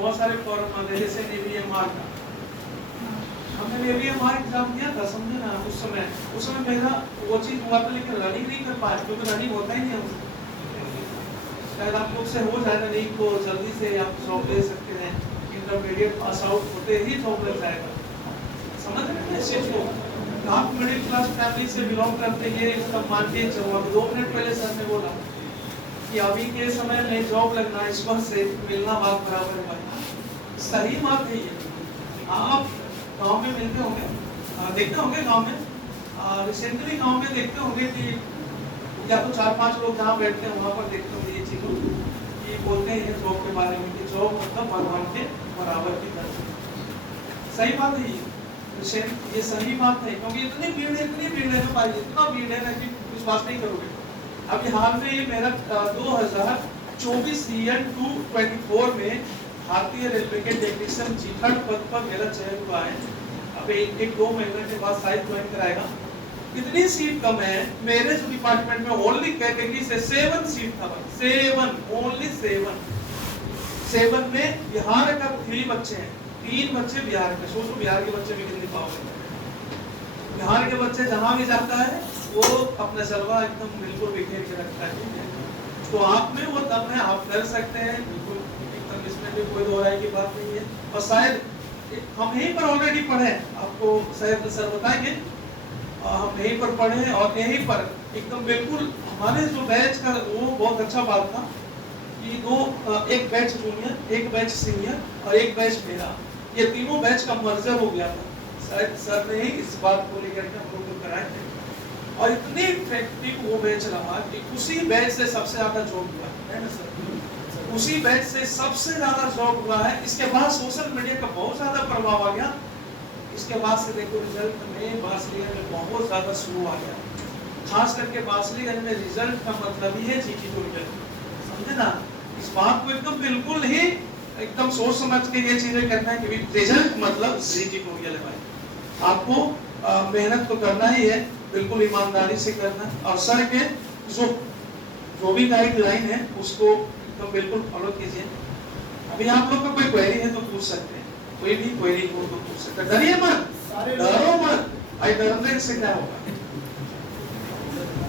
बहुत सारे फॉर्म आते हैं, जैसे नेवीएमआर का। हमने नेवीएमआर एग्जाम दिया था, समझे ना। उस समय मेरा वो चीज हुआ था, लेकिन रनिंग नहीं कर पाया, क्योंकि रनिंग होता ही नहीं है उससे। शायद आप लोग से हो जाएगा, नहीं तो जल्दी से आप जॉब ले सकते हैं। इंटरमीडिएट पास आउट होते ही जॉब लग जाएगा, समझ रहे हैं इस चीज को। आप मिडिल क्लास फैमिली से बिलोंग करते हैं, इसका मान के चलो। 2 मिनट पहले सर ने बोला कि अभी के समय में जॉब लगना ईश्वर से मिलना बात बराबर है भाई। सही बात है ये। आप गांव में मिलते होंगे, देखते होंगे गांव में, रिसेंटली गांव में देखते होंगे कि या तो 4-5 लोग जहाँ बैठते हैं वहाँ पर देखते होंगे ये चीज़ों कि बोलते हैं जॉब के बारे में कि जॉब मतलब भगवान के बराबर की तरफ। सही बात है ये सही बात है, क्योंकि इतनी भीड़ है ना भाई, इतना भीड़ है ना कि विश्वास नहीं करोगे। अभी हाल में ये मेरा 2024 ईयर 224 में भारतीय रेलवे के टेक्नीशियन जी3 पद पर मेरा चयन हुआ है। अब 1-2 महीने के बाद शायद ज्वाइन कराएगा। इतनी सीट कम है मेरे जो डिपार्टमेंट में, ओनली कैटेगरी से 7 सीट था भाई, 7, ओनली 7 में बिहार का 3 बच्चे हैं, 3 बच्चे बिहार के। सोचो बिहार के बच्चे भी कितनी पावर है। बिहार के बच्चे जहां भी जाता है वो अपना जलवा एकदम बिल्कुल बिखेर के रखता है। तो आप में वो दम है, आप कर सकते हैं बिल्कुल, एकदम इसमें भी कोई दो राय की बात नहीं है। और शायद हम यहीं पर ऑलरेडी पढ़े, आपको शायद सर बताएंगे, हम यहीं पर पढ़े और यहीं पर एकदम बिल्कुल हमारे जो बैच का वो बहुत अच्छा बात था कि एक बैच जूनियर, एक बैच सीनियर और एक बैच मेरा, ये तीनों बैच का मर्जर हो गया था। शायद सर ने ही इस बात को लेकर के हम लोग को कराए थे, और इतनी इफेक्टिव वो बैच रहा कि उसी बैच से सबसे ज्यादा जॉब हुआ है ना सर, उसी बैच से सबसे ज्यादा जॉब हुआ है। इसके बाद सोशल मीडिया का बहुत ज्यादा प्रभाव आ गया। इसके बाद से देखो रिजल्ट में बांसलीगंज में बहुत ज्यादा शुरू आ गया, खास करके बांसलीगंज में रिजल्ट का मतलब ही है जीटी टूरियल, समझे ना। इस बात को एकदम बिल्कुल ही एकदम सोच समझ के ये चीजें करना है कि रिजल्ट मतलब जीटी टूरियल है भाई। आपको मेहनत तो करना ही है, बिल्कुल ईमानदारी से करना, और सर के जो भी गाइडलाइन है उसको एकदम बिल्कुल फॉलो कीजिए। अभी आप लोग का कोई क्वेरी है तो पूछ सकते हैं, कोई भी क्वेरी हो तो पूछ सकते हैं, डरिए मत, डरो मत। भाई डरने से क्या होगा,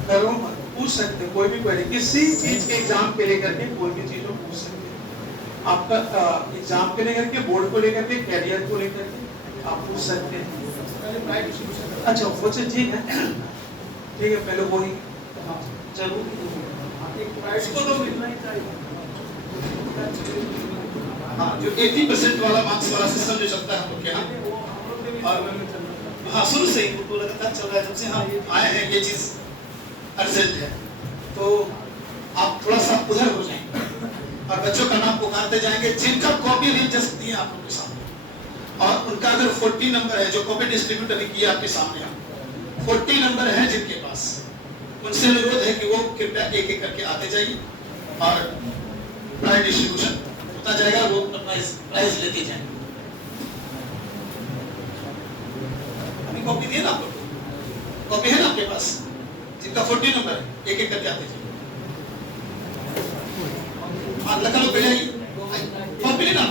डरो मत, पूछ सकते हैं कोई भी क्वेरी, किसी चीज के एग्जाम के लेकर के कोई भी चीज पूछ सकते हैं। आपका एग्जाम के लेकर के, बोर्ड को लेकर के, कैरियर को लेकर के आप पूछ सकते हैं। अच्छा वो ठीक है, ठीक है, पहले वो ही जरूर इसको तो मिलना ही चाहिए। हाँ, जो 80% वाला मार्क्स वाला सिस्टम जो चलता है हम लोग के यहाँ, और हाँ शुरू से ही वो लगातार चल रहा है, जब से हम आए हैं ये चीज अर्जेंट है। तो आप थोड़ा सा उधर हो जाएंगे और बच्चों का नाम पुकारते जाएंगे जिनका कॉपी नहीं जस्ट दिए आप लोग के सामने, और उनका अगर 40 नंबर है, जो कॉपी डिस्ट्रीब्यूट अभी किया आपके सामने, 40 नंबर है जिनके पास, उनसे अनुरोध है कि वो कृपया एक एक करके आते जाइए और प्राइज डिस्ट्रीब्यूशन होता जाएगा, वो प्राइज लेते जाएंगे। अभी कॉपी दिए ना आप लोग, कॉपी है ना आपके पास, जिनका 40 नंबर है एक एक करके आते जाइए। हाँ लगा लो, पहले कॉपी लेना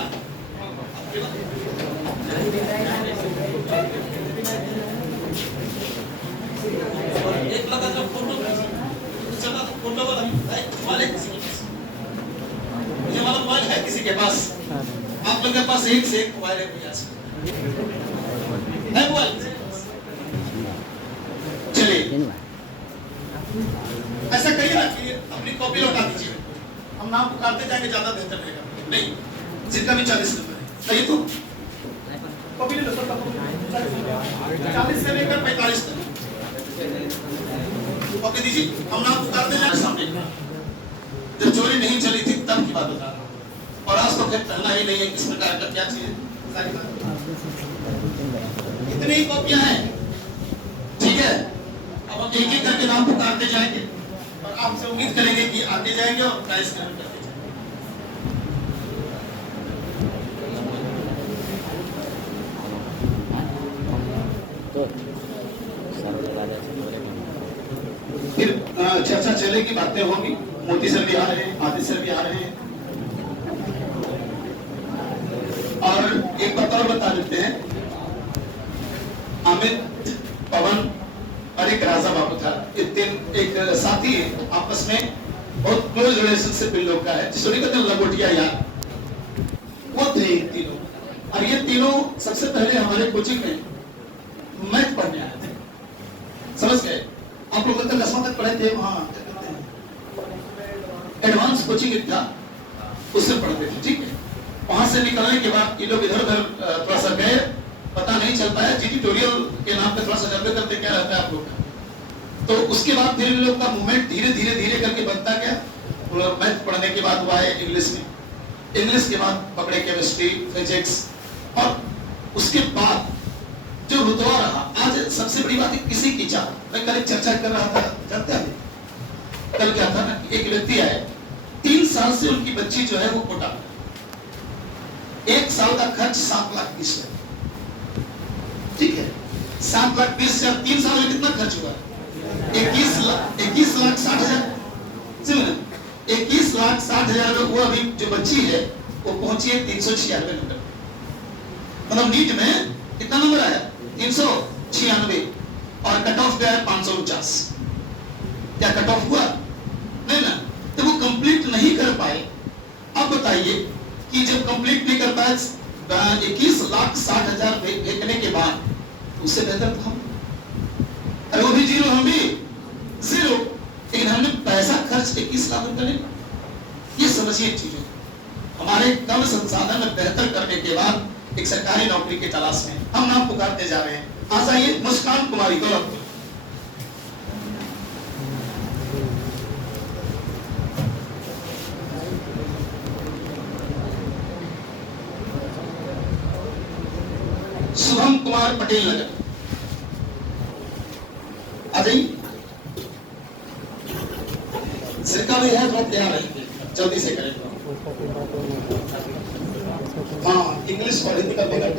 एक लगा तो फोटो चला, तो फोटो वाला मोबाइल है किसी के पास, आप लोग के पास एक से एक मोबाइल है भैया है मोबाइल। चलिए ऐसा करिए ना कि अपनी कॉपी लौटा दीजिए, हम नाम पुकारते जाएंगे, ज्यादा बेहतर रहेगा। नहीं जिनका भी 40 नंबर है सही, तो कॉपी ले लो सबका, 40 से लेकर 45 तक कॉपी दीजिए, हम नाम पुकारते जाएंगे सामने। जब चोरी नहीं चली थी तब की बात बता रहा हूँ, और आज तो फिर पहना ही नहीं है, किस प्रकार का क्या चीज सारी बात। इतनी कॉपियां हैं, ठीक है। अब हम एक एक करके नाम पुकारते जाएंगे और आपसे उम्मीद करेंगे कि आते जाएंगे और प्राइज ग्रहण करते जाएंगे। फिर चर्चा चलेगी, बातें होंगी। मोदी सर भी आ रहे हैं, आदित्य सर भी आ रहे हैं। बता देते हैं। अमित, पवन और एक राजा बाबू था, ये तीन एक साथी है, आपस में बहुत क्लोज रिलेशनशिप इन लोग का है, जिसको कहते हैं लंगोटिया यार। वो थे तीनों, और ये तीनों सबसे पहले हमारे कोचिंग में मैथ पढ़ने आए थे। समझ गए? आप लोग तक 10वां तक पढ़े थे वहां, एडवांस कोचिंग था, उससे पढ़ते थे। ठीक है, वहां से निकलने के बाद ये लोग इधर उधर थोड़ा सा गए, पता नहीं चल पाया। जी ट्यूटोरियल के नाम पे थोड़ा सा करते करते क्या रहता है आप लोग का। तो उसके बाद फिर इन लोग का मूवमेंट धीरे धीरे धीरे करके बनता गया। मैथ पढ़ने के बाद हुआ है इंग्लिश में, इंग्लिश के बाद पकड़े केमिस्ट्री, फिजिक्स, और उसके बाद जो रुतबा रहा। आज सबसे बड़ी बात है किसी की चाह। मैं कल एक चर्चा कर रहा था, जानते हैं कल क्या था ना, एक व्यक्ति आए, 3 साल से उनकी बच्ची जो है वो कोटा, 1 साल का खर्च 7,20,000। ठीक है, 7,20,000, 3 साल में कितना खर्च हुआ? 21,60,000। 21,60,000 में वो अभी जो बच्ची है वो पहुंची है 396 नंबर। मतलब नीट में कितना नंबर आया? 396, और कट ऑफ गया है 549। क्या कट ऑफ हुआ? नहीं ना, तो वो कंप्लीट नहीं कर पाए। अब बताइए कि जब कंप्लीट नहीं कर पाए 21,60,000 फेंकने के बाद, उससे बेहतर तो हम, अरे वो भी जीरो, हम भी जीरो, लेकिन हमने पैसा खर्च 21 लाख रुपए। ये समझिए चीजों, हमारे कम संसाधन में बेहतर करने के बाद एक सरकारी नौकरी की तलाश में हम नाम पुकारते जा रहे हैं। आ जाइए मुस्कान कुमारी गौरव। शुभम कुमार पटेल नगर, आ जाइए। सिरका भी है, थोड़ा तैयार रहेंगे, जल्दी से करें। हाँ, इंग्लिश और हिंदी का पेपर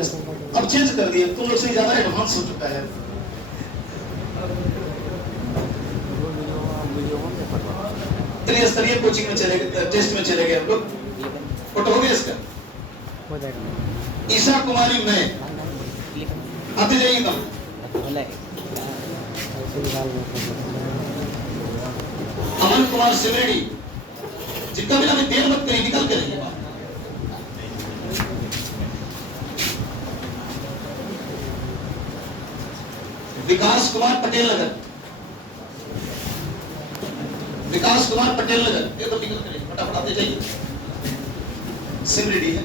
अब चेंज कर दिए, तुम लोग से ज्यादा एडवांस हो चुका है। त्रिस्तरीय कोचिंग में चले गए, टेस्ट में चले गए हम लोग। फोटो हो गया इसका? ईशा कुमारी में आते जाइए कम। अमन कुमार सिमरेडी, जितना भी हमें देर मत करें, निकल के रहिए। विकास कुमार पटेल नगर, विकास कुमार पटेल नगर, ये तो निकल के रहिए, फटाफट आते जाइए। सिमरेडी है।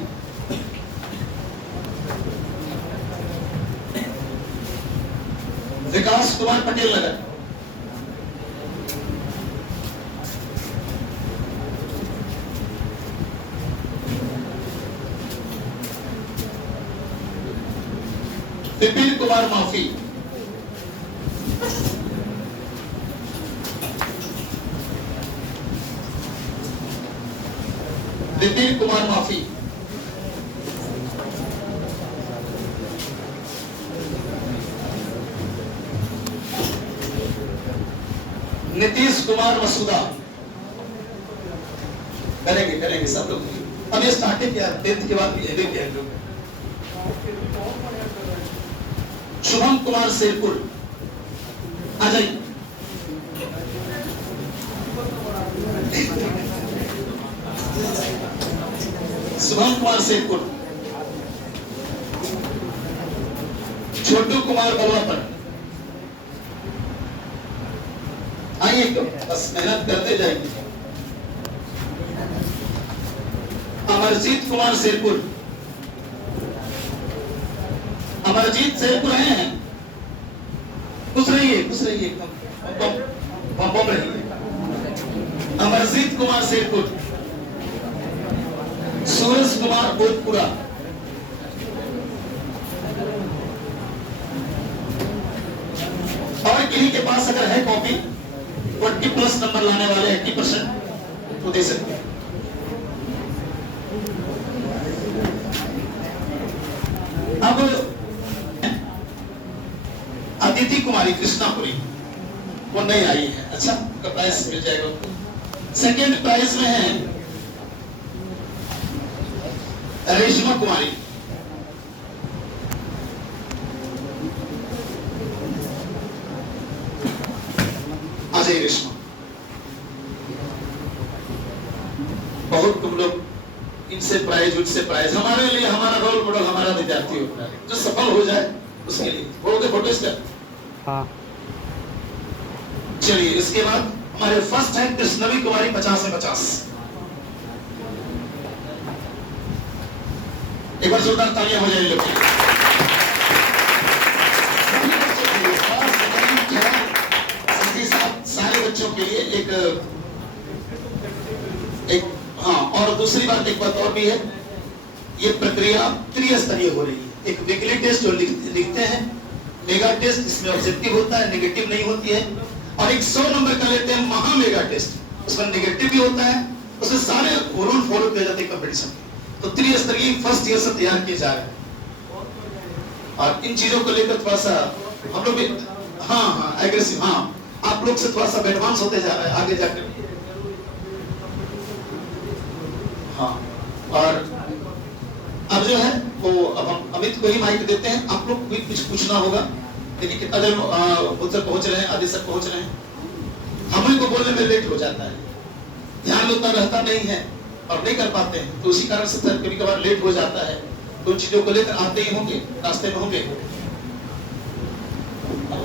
विकास कुमार पटेल नगर, विपिन कुमार माफी, विपिन कुमार माफी, नीतीश कुमार मसूदा। करेंगे करेंगे सब लोग। अब ये स्टार्टिंग किया, 10th के बाद भी किया है लोग। शुभम कुमार शेरपुर, आ जाइए। शुभम कुमार शेरपुर, छोटू कुमार बलवापर, आइए तो बस मेहनत करते जाएंगे। अमरजीत कुमार शेरपुर, अमरजीत शेरपुर आए हैं, खुश रहिए एकदम बम रहिए। अमरजीत कुमार शेरपुर, सूरज कुमार बोधपुरा, और किन्हीं के पास अगर है कॉपी 40+ नंबर लाने वाले 80% तो दे सकते हैं। अब अदिति कुमारी कृष्णापुरी, वो नहीं आई है। अच्छा, उनका प्राइस मिल जाएगा उनको। सेकेंड प्राइस में है रेशमा कुमारी, अजय रेशमा। बहुत कम लोग इनसे प्राइज उनसे प्राइज, हमारे लिए हमारा रोल मॉडल हमारा विद्यार्थी होता है जो सफल हो जाए उसके लिए। बोलोगे फोटो स्टेप? हाँ। चलिए इसके बाद हमारे फर्स्ट है कृष्णवी कुमारी 50 में 50। एक बार जोरदार तालियां हो जाएगी लोग। सारे बच्चों के लिए एक हाँ, और दूसरी बात एक बात और भी है, ये प्रक्रिया त्रिस्तरीय हो रही है। एक वीकली टेस्ट जो लिखते हैं, मेगा टेस्ट इसमें ऑब्जेक्टिव होता है, नेगेटिव नहीं होती है, और एक 100 नंबर का लेते हैं महा मेगा टेस्ट, उसमें नेगेटिव भी होता है, उसमें सारे रूल फॉलो किए जाते हैं कंपटीशन के। तो त्रिस्तरीय फर्स्ट ईयर से तैयार किए जा रहे हैं, और इन चीजों को लेकर थोड़ा सा हम लोग भी हाँ एग्रेसिव, हाँ आप लोग से थोड़ा सा एडवांस होते जा रहा है आगे जाकर। हाँ, और अब जो है वो अब हम अमित को ही माइक देते हैं। आप लोग भी कुछ पूछना होगा, देखिए कितना देर उत्तर पहुंच रहे हैं, आदि सर पहुंच रहे हैं। हम को बोलने में लेट हो जाता है, ध्यान उतना रहता नहीं है और नहीं कर पाते हैं, तो उसी कारण से सर कभी कभार लेट हो जाता है। तो उन चीजों को लेकर आते ही होंगे, रास्ते में होंगे।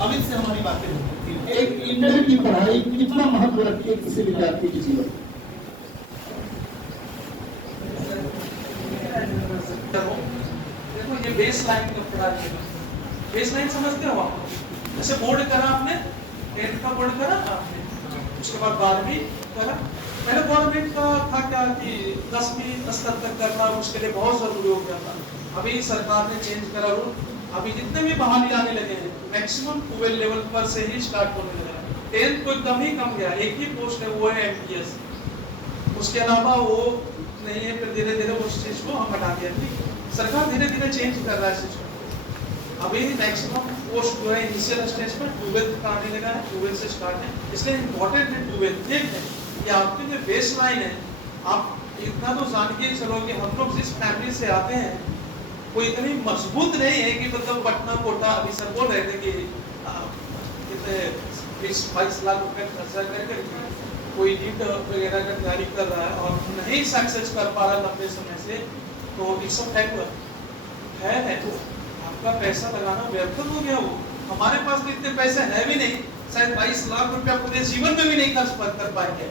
अमित से हमारी बातें होती हैं, एक इंटर की पढ़ाई कितना महत्व रखती है किसी विद्यार्थी के जीवन में? देखो ये बेस लाइन का पढ़ाई है, बेस लाइन समझते हो आप? जैसे बोर्ड करा आपने, 10th का बोर्ड करा आपने, उसके बाद 12वीं करा। पहले गवर्नमेंट का था क्या कि 10वीं स्तर तक करना उसके लिए बहुत जरूरी हो गया था। अभी सरकार ने चेंज करा रूल, अभी जितने भी बहाली आने लगे हैं मैक्सिमम 12 लेवल पर से ही स्टार्ट होने लगा है। 10th कोई कम ही कम गया, एक ही पोस्ट है वो है MTS, उसके अलावा वो नहीं है। फिर धीरे धीरे उस चीज को हम हटा दिया। ठीक, सरकार धीरे धीरे चेंज कर रहा है सिस्टम। अभी मैक्सिमम पोस्ट जो है इनिशियल स्टेज पर 12th का आने लगा है, 12th से स्टार्ट है, इसलिए इम्पोर्टेंट है 12th। एक है कि आपकी जो बेस लाइन है, आप इतना तो जान के चलो कि हम लोग जिस फैमिली से आते हैं वो इतनी मजबूत नहीं है कि मतलब पटना कोटा, अभी सर बोल रहे थे कि कितने 20-22 लाख रुपए खर्चा करके कोई नीट वगैरह का तैयारी कर रहा है और नहीं सक्सेस कर पा रहा लंबे समय से, तो इट्स अ फैक्ट है तो आपका पैसा लगाना व्यर्थ हो गया। वो हमारे पास तो इतने पैसे है भी नहीं, शायद 22 लाख रुपया पूरे जीवन में भी नहीं खर्च कर पाएंगे।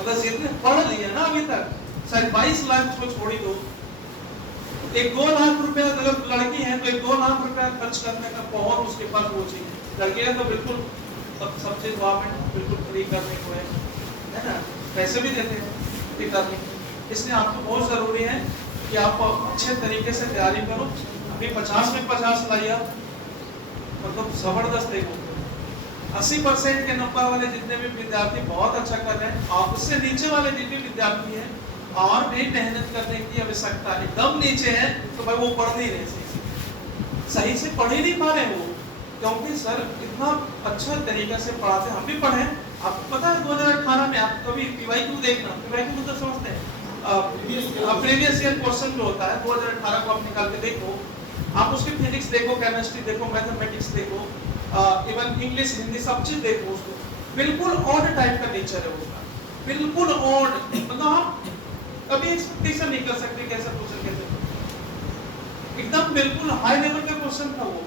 मतलब जितने पढ़ लिए ना अभी तक, शायद 22 लाख को छोड़ी दो, 1-2 लाख रुपया अगर लड़की है तो 1-2 लाख रुपया खर्च करने का बहुत उसके पास वो चाहिए। लड़कियां तो बिल्कुल सब चीज गवर्नमेंट बिल्कुल फ्री करने को है ना, पैसे भी देते हैं फ्री करने। इसलिए आपको बहुत जरूरी है कि आप अच्छे तरीके से तैयारी करो। अभी 50 में 50 लाइए, मतलब जबरदस्त है। 80% के नंबर वाले जितने भी विद्यार्थी बहुत अच्छा कर रहे हैं, और उससे नीचे वाले जितने विद्यार्थी हैं और भी मेहनत करने की आवश्यकता है। एकदम नीचे है तो भाई वो पढ़ नहीं रहे, सही से पढ़ ही नहीं पा रहे वो, क्योंकि सर इतना अच्छा तरीके से पढ़ाते। हम भी पढ़े, आपको पता है 2018 में आप कभी PYQ देखना, PYQ मतलब समझते हैं प्रीवियस ईयर क्वेश्चन जो होता है 2018 को आप निकाल के देखो, आप उसकी फिजिक्स देखो, केमिस्ट्री देखो, मैथमेटिक्स देखो, इवन इंग्लिश हिंदी सब चीज देखो, उसको बिल्कुल ऑड टाइप का नेचर है उसका, बिल्कुल ऑड। मतलब आप कभी एक्सपेक्टेशन नहीं कर सकते कैसा क्वेश्चन कैसे, एकदम बिल्कुल हाई लेवल का क्वेश्चन था वो।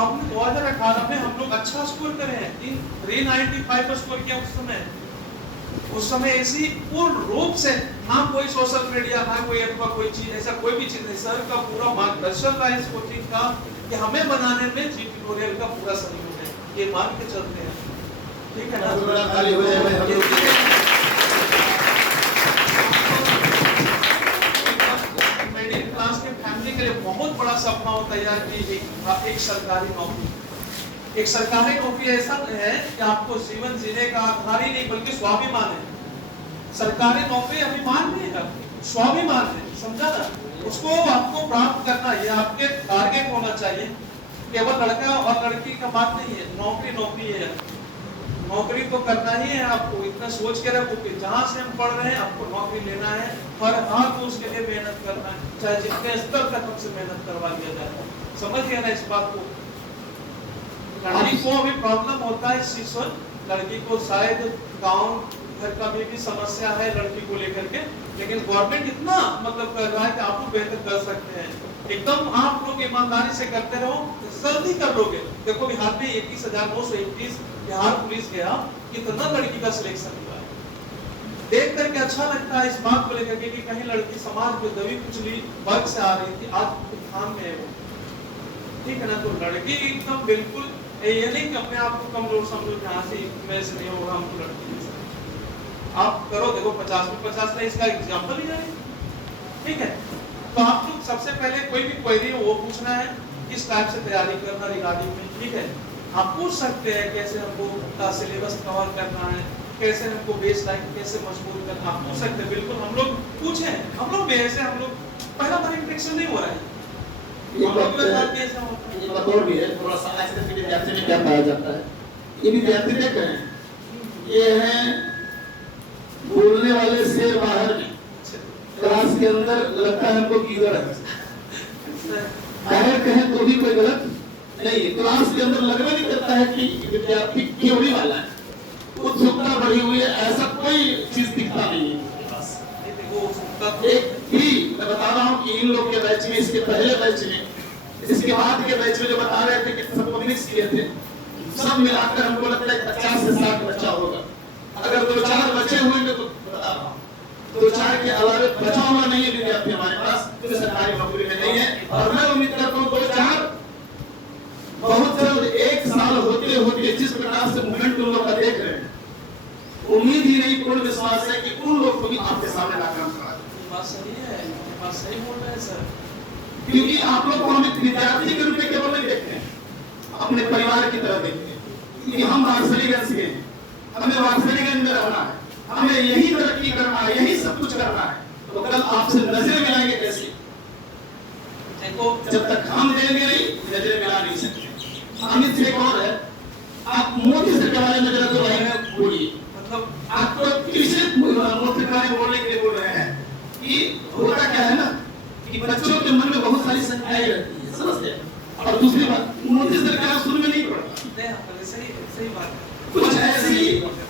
आपने 2018 में हम लोग अच्छा स्कोर करे हैं, 395 का स्कोर किया उस समय ऐसी पूर्ण रूप से ना कोई सोशल मीडिया ना कोई अथवा कोई चीज, ऐसा कोई भी चीज नहीं। सर का पूरा मार्गदर्शन रहा इस कोचिंग का कि हमें बनाने में जी ट्यूटोरियल का पूरा सहयोग है, ये मान के चलते हैं। ठीक है ना, मिडिल क्लास के फैमिली के लिए बहुत बड़ा सपना होता है यार कि एक सरकारी नौकरी। एक सरकारी नौकरी ऐसा है कि आपको जीवन जीने का आधार ही नहीं बल्कि स्वाभिमान है। सरकारी नौकरी अभिमान नहीं है, स्वाभिमान है, समझा ना? उसको आपको प्राप्त करना, ये आपके टारगेट होना चाहिए। केवल लड़का और लड़की का बात नहीं है, नौकरी नौकरी है, नौकरी तो करना ही है। आपको इतना सोच के रखो कि जहाँ से हम पढ़ रहे हैं आपको नौकरी लेना है, पर हाँ तो उसके लिए मेहनत करना है, चाहे जितने स्तर तक हमसे मेहनत करवा लिया जाए। समझ गया ना इस बात को? लड़की को अभी प्रॉब्लम होता है इस चीज पर लड़की को शायद गांव घर का भी समस्या है लड़की को लेकर के, लेकिन गवर्नमेंट इतना मतलब कर रहा है कि आप लोग बेहतर कर सकते हैं। एकदम आप लोग ईमानदारी से करते रहो, जल्दी कर लोगे। देखो बिहार में 21,921 बिहार पुलिस गया, कितना लड़की का सिलेक्शन हुआ है। देख करके अच्छा लगता है इस बात को लेकर के कि कहीं लड़की समाज में दबी कुचली वर्ग से आ रही थी, आज उत्थान में है वो, ठीक है ना। तो लड़की एकदम बिल्कुल ये नहीं कि अपने आप को कमजोर समझो कि हाँ से मेरे से नहीं होगा, हम तो लड़की आप करो। देखो 50 में 50 में इसका एग्जाम्पल ही है, ठीक है। तो आप लोग सबसे पहले कोई भी क्वेरी हो वो पूछना है, किस टाइप से तैयारी करना रिगार्डिंग में, ठीक है। आप पूछ सकते हैं कैसे हमको सिलेबस कवर करना है, कैसे हमको बेस लाइन कैसे मजबूत करना, आप पूछ सकते हैं। बिल्कुल हम लोग पूछे, हम लोग भी ऐसे, हम लोग पहला बार इंटरेक्शन नहीं हो रहा है, हम लोग के साथ कैसा होता है। एक बात और भी है, थोड़ा सा आज तक विद्यार्थी में क्या पाया जाता है, ये विद्यार्थी क्या करें, ये है बोलने वाले शेर बाहर में, क्लास के अंदर लगता है हमको कीड़ा है, बाहर कहें तो भी कोई गलत नहीं है। क्लास के अंदर लगना नहीं करता है कि विद्यार्थी क्यों वाला है, उत्सुकता बढ़ी हुई है, ऐसा कोई चीज दिखता नहीं है। एक भी मैं बता रहा हूँ कि इन लोग के बैच में, इसके पहले बैच में, इसके बाद के बैच में जो बता रहे थे कि सबको मिक्स किए थे, सब मिलाकर हमको लगता है 50 से 60 बच्चा होगा। अगर 2-4 बचे हुए तो बता रहा हूँ, 2-4 के अलावा बचा हुआ नहीं है विद्यार्थी हमारे पास जो सरकारी नौकरी में नहीं है। और मैं उम्मीद करता हूँ 2-4 बहुत जल्द, 1 साल होते होते जिस प्रकार से मूवमेंट उन लोग का देख रहे हैं, उम्मीद ही नहीं पूर्ण विश्वास है कि उन लोग को भी आपके सामने ला काम करा। बात सही है, बात सही बोल रहे हैं सर। क्योंकि आप लोग को हम एक विद्यार्थी के रूप में केवल नहीं देखते हैं, अपने परिवार की तरह देखते हैं। क्योंकि हम वारसलीगंज के हैं, हमें वारसलीगंज में रहना है, हमें यही तरक्की करना है, यही सब कुछ करना है। तो कल आपसे नजर मिलाएंगे कैसे? देखो जब तक हम देंगे नहीं, नजर मिला नहीं सकते। अमित से और है, आप मोदी सर के बारे में जरा दो लाइन बोलिए। मतलब आप तो किसी मोदी के बारे में बोलने के लिए बोल रहे हैं कि होता क्या है ना कि बच्चों के मन में बहुत सारी शंकाएं रहती है, समझते हैं। और दूसरी बात, मोदी सरकार शुरू में नहीं पढ़ता, सही बात है। कुछ ऐसी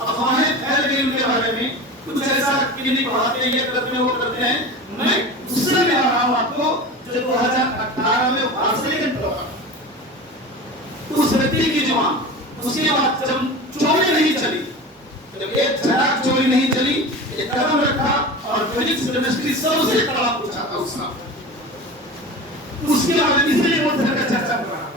अफवाहें फैल गई उनके बारे में, कुछ ऐसा कि नहीं पढ़ाते, ये करते हैं वो करते हैं। मैं उससे भी आ रहा हूँ आपको जो 2018 में वारसलीगंज पढ़ा, उस व्यक्ति की जुबान, उसके बाद जब चोरी नहीं चली, जब एक झटाक चोरी नहीं चली, एक कदम रखा और फिजिक्स केमिस्ट्री सबसे कड़ा पूछा था उसका, उसके बाद इसलिए मोदी सर का चर्चा कर रहा हूं।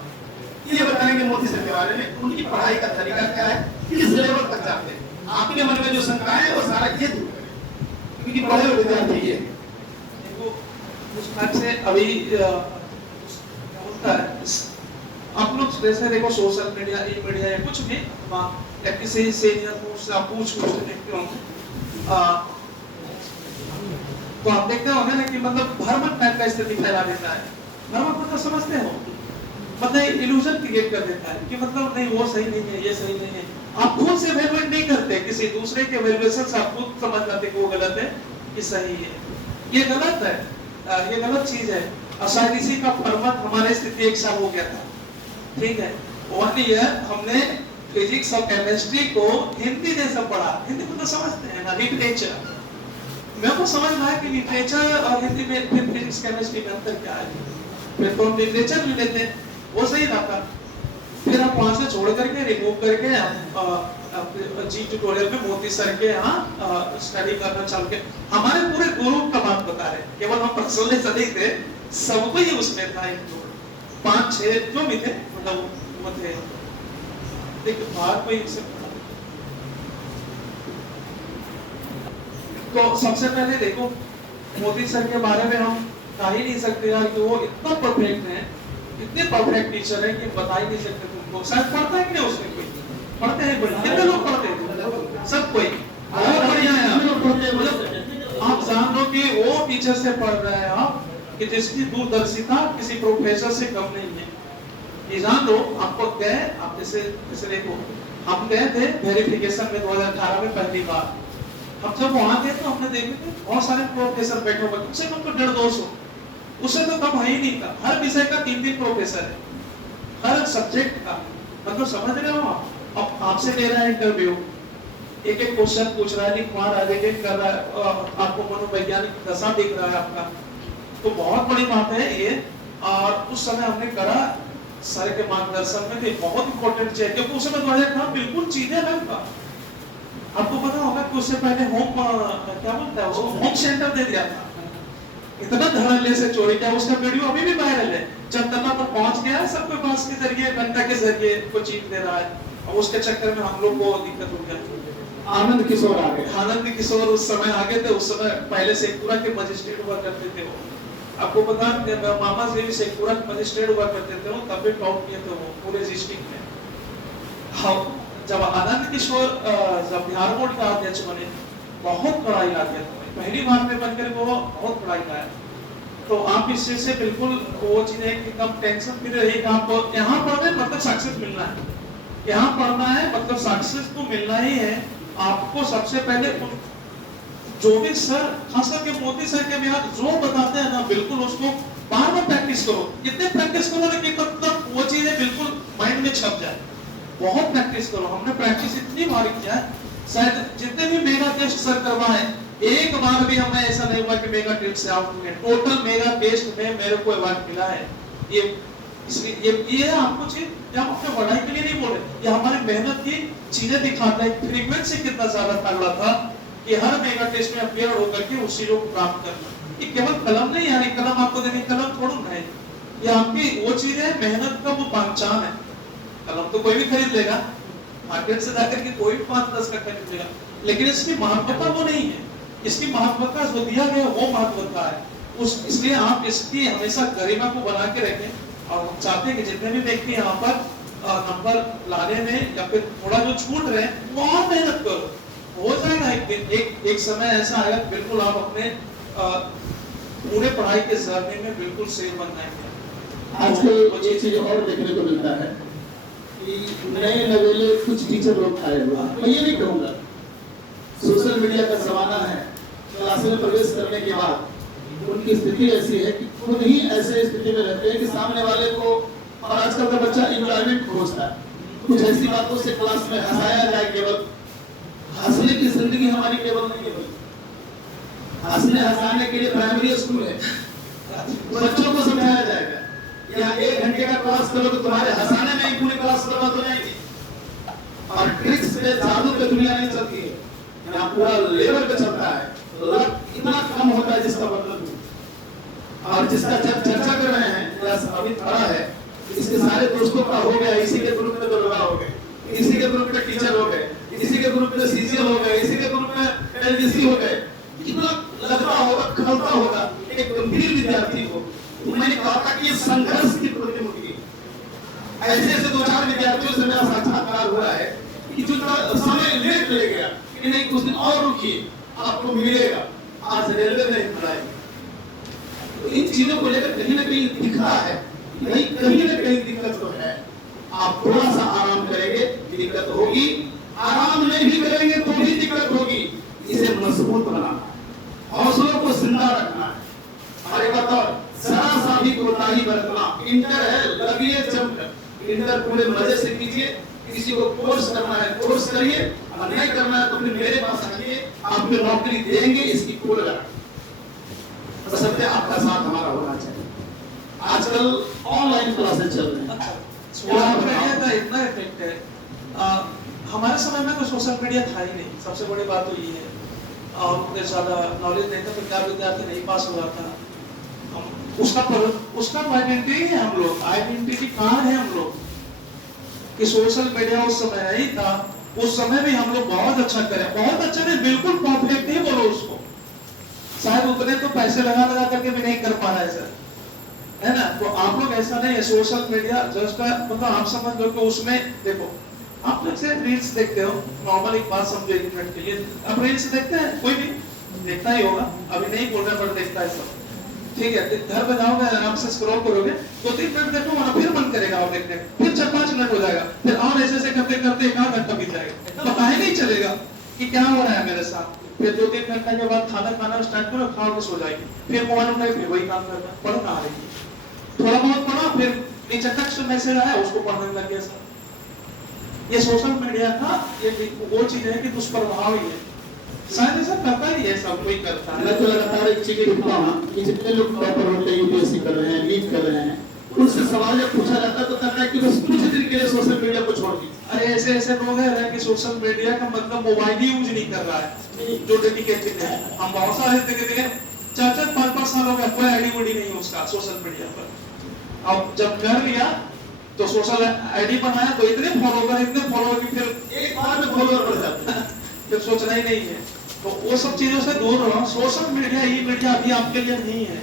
ये बताएंगे मोदी सर के बारे में, उनकी पढ़ाई का तरीका क्या है, किस लेवल तक जाते हैं, आपके मन में जो शंकाएं है वो सारा ये दूर करें, क्योंकि पढ़े हुए विद्यार्थी ये देखो उस टाइप से अभी क्या होता है, आप लोग जैसे देखो सोशल मीडिया, ई मीडिया या कुछ भी या किसी सीनियर से आप पूछ देखते हो, तो आप देखते होंगे ना कि मतलब भ्रमण टाइप का स्थिति फैला देता है। भ्रमण मतलब समझते हो, मतलब इल्यूजन क्रिएट कर देता है कि मतलब नहीं वो सही नहीं है, ये सही नहीं है। आप खुद से वैल्यूएट नहीं करते, किसी दूसरे के वैल्यूएशन से आप खुद समझ जाते कि वो गलत है कि सही है। ये गलत है, ये गलत चीज है। और शायद इसी का फर्मत हमारे स्थिति एक साल हो गया था, ठीक है। 1 ईयर हमने फिजिक्स और केमिस्ट्री को हिंदी जैसा पढ़ा, हिंदी को तो समझते हैं ना, लिटरेचर। मेरे को समझ में आया कि लिटरेचर और हिंदी में फिर फिजिक्स केमिस्ट्री में अंतर क्या है, फिर तो हम लिटरेचर भी लेते हैं, वो सही रहता। फिर हम वहां से छोड़ करके रिमूव करके जी ट्यूटोरियल में मोदी सर के यहाँ स्टडी करना चालू किया। हमारे पूरे ग्रुप का बात बता रहे, केवल हम पर्सनली स्टडी थे, सबको ही उसमें था, 5-6 जो भी थे, मतलब वो थे। देखो बात कोई तो सबसे पहले देखो मोदी सर के बारे में हम कह ही नहीं सकते यार कि वो इतना परफेक्ट है, इतने परफेक्ट टीचर है कि बता ही नहीं सकते तुमको। शायद पढ़ता है कि नहीं उसमें कोई, पढ़ते हैं बड़े कितने लोग पढ़ते हैं, सब कोई बहुत बढ़िया है। मतलब आप जान लो कि वो टीचर से पढ़ रहे हैं आप कि जिसकी दूरदर्शिता किसी प्रोफेसर से कम नहीं है। ये जान लो, आपको गए आप जैसे देखो हम गए थे वेरिफिकेशन में 2018 में पहली बार। हम जब वहां थे तो हमने देखे थे बहुत सारे प्रोफेसर बैठे हुए, कम से कम तो 150-200, उससे तो कम है ही नहीं था। हर विषय का 3-3 प्रोफेसर है, हर सब्जेक्ट का। मतलब समझ रहे हो आप, अब आपसे ले रहा है इंटरव्यू, एक एक क्वेश्चन पूछ रहा है, लिख रहा है, रेडिएट कर रहा है, आपको मनोवैज्ञानिक दशा दिख रहा है आपका, तो बहुत बड़ी बात है ये। और उस समय हमने करा सर के मार्गदर्शन में, कि बहुत इंपॉर्टेंट चेक, क्योंकि उस समय 2008 था, बिल्कुल चीजें अलग था। आपको पता होगा कि उससे पहले होम क्या बोलता है वो, होम सेंटर दे दिया था, इतना धड़ल्ले से चोरी किया, उसका वीडियो अभी भी वायरल है। चंदना पर पहुंच गया, सबके पास के जरिए, घंटा के जरिए को चीट दे रहा है, और उसके चक्कर में हम लोग को दिक्कत हो गया। आनंद किशोर आ गए। आनंद किशोर उस समय आगे थे, उस समय पहले शेखपुरा के मजिस्ट्रेट हुआ करते थे वो, आपको पता है मामा जी शेखपुरा के मजिस्ट्रेट हुआ करते थे वो, तब भी टॉप किए थे वो पूरे डिस्ट्रिक्ट में। हाँ, जब आनंद किशोर जब बिहार बोर्ड का अध्यक्ष बने, बहुत कड़ाई ला दिया था, पहली बार में बनकर वो बहुत कड़ाई लाया। तो आप इस चीज से बिल्कुल वो चीज है कि कम टेंशन फ्री रहिए, आपको यहाँ पढ़ना है मतलब सक्सेस मिलना है, यहाँ पढ़ना है मतलब सक्सेस तो मिलना ही है। आपको सबसे पहले जो भी सर, खास करके मोदी सर के बिहार जो बताते हैं ना, बिल्कुल उसको बार बार प्रैक्टिस करो, जितने प्रैक्टिस करो ना कि तब तक वो चीजें बिल्कुल माइंड में छप जाए। बहुत प्रैक्टिस करो, हमने प्रैक्टिस इतनी बार किया है, शायद जितने भी मेगा टेस्ट सर करवाए, एक बार भी हमें ऐसा नहीं हुआ कि मेगा टेस्ट से आउट हुए। टोटल मेगा टेस्ट में मेरे को अवार्ड मिला है। ये इसलिए ये आपको चीज, ये हम अपने बढ़ाई के लिए नहीं बोल रहे, ये हमारी मेहनत की चीजें दिखाता है। फ्रीक्वेंसी कितना ज्यादा तगड़ा था कि हर मेगा टेस्ट में अपियर होकर के उस चीजों को प्राप्त करना। ये केवल कलम नहीं है, कलम आपको देने, कलम थोड़ा ना है, ये आपकी वो चीज है, मेहनत का वो पहचान है। कलम तो कोई भी खरीद लेगा, मार्केट से जाकर के कोई भी 5-10 का खरीद लेगा, लेकिन इसकी महत्वता वो नहीं है। इसकी महत्वता जो दिया गया वो महत्वता है उस, इसलिए आप इसकी हमेशा गरिमा को बना के रखें। और हम चाहते हैं कि जितने भी व्यक्ति यहाँ पर नंबर लाने में या फिर थोड़ा जो छूट रहे हैं, वो और मेहनत करो, हो जाएगा एक दिन, एक समय ऐसा आएगा बिल्कुल आप अपने पूरे पढ़ाई के जर्नी में बिल्कुल सेफ बन जाएंगे। आजकल ये चीज और देखने को मिलता है कि नए नवेले कुछ टीचर लोग आए हुए हैं, मैं ये नहीं कहूँगा, सोशल मीडिया का जमाना है, क्लास में प्रवेश करने के बाद उनकी स्थिति ऐसी है कि खुद ही ऐसे स्थिति में रहते हैं कि सामने वाले को, और आजकल का बच्चा एंजॉयमेंट खोजता है, कुछ ऐसी बातों से क्लास में हंसाया जाए, केवल हंसने की जिंदगी हमारी केवल नहीं है, हंसने हंसाने के लिए प्राइमरी स्कूल है, बच्चों को समझाया जाएगा। यहाँ 1 घंटे का क्लास करो तो तुम्हारे हंसाने में ही पूरी क्लास बर्बाद हो जाएगी। और ट्रिक्स पे, जादू पे दुनिया नहीं चलती है, यहाँ पूरा लेवल पे चलता है, लक इतना कम होता है जिसका मतलब नहीं। और जिसका जब चर्चा कर रहे हैं, जैसा अभी खड़ा है, इसके सारे दोस्तों का हो गया, इसी के ग्रुप में तो लगा हो गए, इसी के ग्रुप में टीचर हो गए, इसी के ग्रुप में सीसीएल हो गए, इसी के ग्रुप में एलडीसी हो गए, कितना लगता होगा, खलता होगा एक गंभीर विद्यार्थी को। तो मैंने कहा था कि ये संघर्ष की प्रतिमुखी, ऐसे 2-4 विद्यार्थियों से मेरा साक्षात्कार हुआ है कि जो समय लेट ले गया कि नहीं कुछ दिन और रुकिए, आपको मिलेगा, आज रेलवे में पढ़ाई। तो इन चीजों को लेकर कहीं ना कहीं दिख रहा है, कहीं ना कहीं दिक्कत तो है। आप थोड़ा सा आराम करेंगे, दिक्कत होगी, आराम नहीं करेंगे तो भी दिक्कत होगी। इसे मजबूत बनाना, हौसलों को जिंदा रखना है। और एक बात, जरा सा भी कोताही बरतना, इंटर है लगिए जमकर, इंटर पूरे मजे से कीजिए। किसी को कोर्स करना है कोर्स करिए, अगर नहीं करना है तो फिर मेरे पास आइए, आपको नौकरी देंगे, इसकी कोई लड़ाई। बशर्ते आपका साथ हमारा होना चाहिए। आजकल ऑनलाइन क्लासेस चल रही हैं, सोशल मीडिया का इतना इफेक्ट है। हमारे समय में तो सोशल मीडिया था ही नहीं, सबसे बड़ी बात तो ये है। और उतने ज्यादा नॉलेज नहीं था, तो क्या विद्यार्थी नहीं पास हो रहा था, उसका आइडेंटिटी है हम लोग, आइडेंटिटी कार्ड है हम लोग कि सोशल मीडिया उस समय नहीं था। उस समय भी हम लोग बहुत अच्छा करें, बहुत अच्छा नहीं, बिल्कुल परफेक्ट नहीं बोलो उसको, शायद उतने तो पैसे लगा करके भी नहीं कर पा रहे सर, है ना। तो आप लोग ऐसा नहीं है, सोशल मीडिया जस्ट मतलब आप समझ लो कि उसमें देखो, आप लोग से रील्स देखते हो, नॉर्मल एक बात समझो 1 मिनट के लिए, आप रील्स देखते हैं, कोई भी देखता ही होगा, अभी नहीं बोल रहे बट देखता है सब, ठीक है। घर पे जाओगे, आराम से स्क्रॉल करोगे, 2-3 मिनट देखो, वरना फिर मन करेगा और देखने, फिर 4-5 मिनट हो जाएगा, फिर और ऐसे करते करते 1 घंटा बीत जाएगा, पता ही नहीं चलेगा कि क्या हो रहा है मेरे साथ। फिर 2-3 घंटे के बाद खाना स्टार्ट करो, खाओ के सो जाएगी, फिर मोबाइल उठाए, फिर वही काम करना, पढ़ना आ रही है, थोड़ा बहुत पढ़ा, फिर नीचे टेक्स्ट मैसेज आया, उसको पढ़ने लग गया सर। ये सोशल मीडिया का ये वो चीज है कि दुष्प्रभाव ही है। शायद ऐसा करता ही है, सब कोई करता है। मैं तो लगातार एक चीज देखता हूँ कि जितने लोग टॉपर होते हैं, यूपीएससी कर रहे हैं, नीट कर रहे हैं, उनसे सवाल जब पूछा जाता है तो कहता है कि बस कुछ दिन के लिए सोशल मीडिया को छोड़ दी। अरे ऐसे ऐसे लोग हैं कि सोशल मीडिया का मतलब मोबाइल ही यूज नहीं कर रहा है, जो डेडिकेटेड है। हम बहुत सारे देखे 4-4 5-5 साल हो गए, कोई आईडी वोडी नहीं है उसका सोशल मीडिया पर। अब जब कर लिया तो सोशल आईडी बनाया तो इतने फॉलोवर कि फिर एक बार में फॉलोअर बढ़ जाते हैं, फिर सोचना ही नहीं है। तो वो सब चीजों से दूर रहो। सोशल मीडिया ई मीडिया अभी आपके लिए नहीं है।